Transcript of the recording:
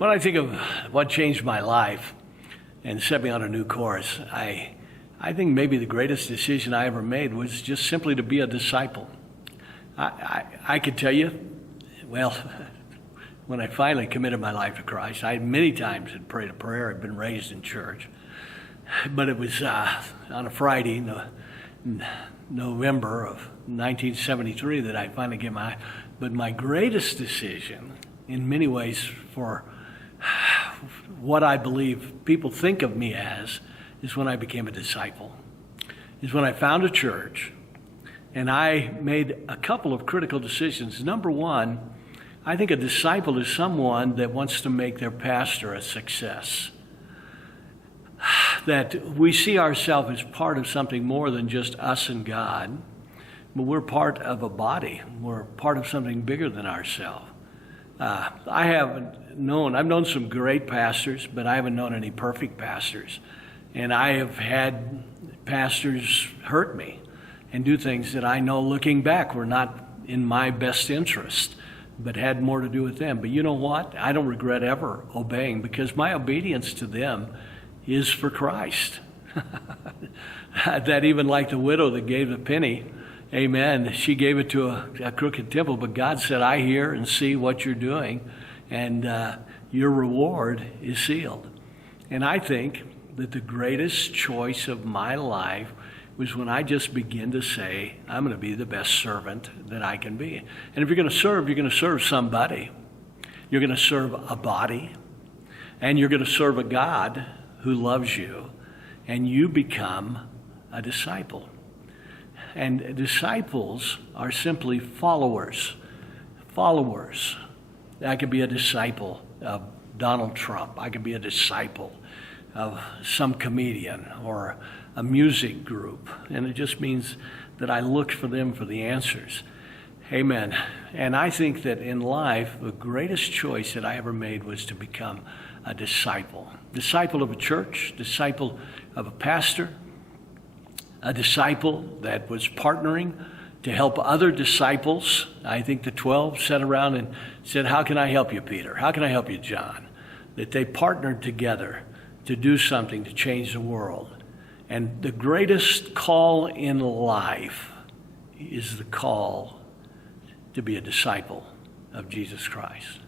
When I think of what changed my life and set me on a new course, I think maybe the greatest decision I ever made was just simply to be a disciple. I could tell you, well, when I finally committed my life to Christ, I many times had prayed a prayer. I'd been raised in church. But it was on a Friday, November of 1973, that I finally get but my greatest decision, in many ways, for what I believe people think of me as, is when I became a disciple. Is when I found a church, and I made a couple of critical decisions. Number one, I think a disciple is someone that wants to make their pastor a success. That we see ourselves as part of something more than just us and God, but we're part of a body. We're part of something bigger than ourselves. I've known some great pastors, but I haven't known any perfect pastors. And I have had pastors hurt me and do things that I know, looking back, were not in my best interest, but had more to do with them. But you know what? I don't regret ever obeying, because my obedience to them is for Christ. That even like the widow that gave the penny, amen, she gave it to a crooked temple, but God said, I hear and see what you're doing, and your reward is sealed. And I think that the greatest choice of my life was when I just begin to say, I'm going to be the best servant that I can be. And if you're going to serve somebody. You're going to serve a body, and you're going to serve a God who loves you, and you become a disciple. And disciples are simply followers. Followers. I could be a disciple of Donald Trump. I could be a disciple of some comedian or a music group. And it just means that I look for them for the answers. Amen. And I think that in life, the greatest choice that I ever made was to become a disciple. Disciple of a church, disciple of a pastor, a disciple that was partnering to help other disciples. I think the 12 sat around and said, how can I help you, Peter? How can I help you, John? That they partnered together to do something to change the world. And the greatest call in life is the call to be a disciple of Jesus Christ.